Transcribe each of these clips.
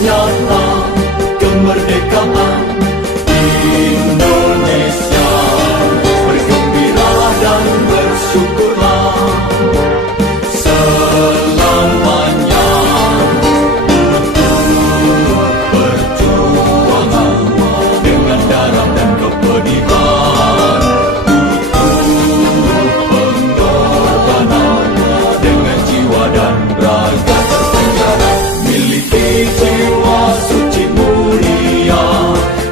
nyata kemerdekaan Indonesia. Bergembiralah dan bersyukurlah selamanya untuk perjuangan dengan darah dan kepedihan, untuk pengorbanan dengan jiwa dan raga terpenjara. Miliki jiwa suci mulia,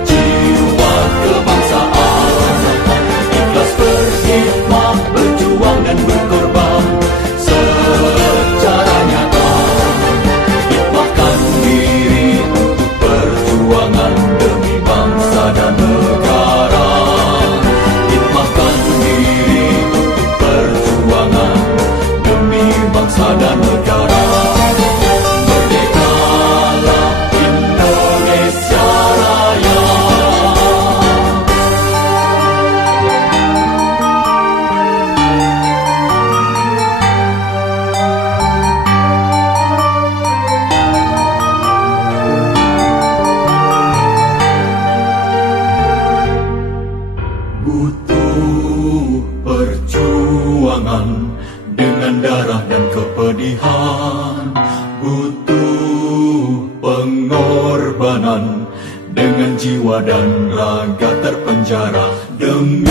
jiwa kebangsaan, ikhlas berkhidmat, berjuang dan berkorban secara nyata. Hikmahkan diri untuk perjuangan demi bangsa dan negara. Hikmahkan diri untuk perjuangan demi bangsa dan negara. Merdekalah Indonesia Raya. Butuh perjuangan dengan darah dan kepedihan, butuh pengorbanan dengan jiwa dan raga terpenjara demi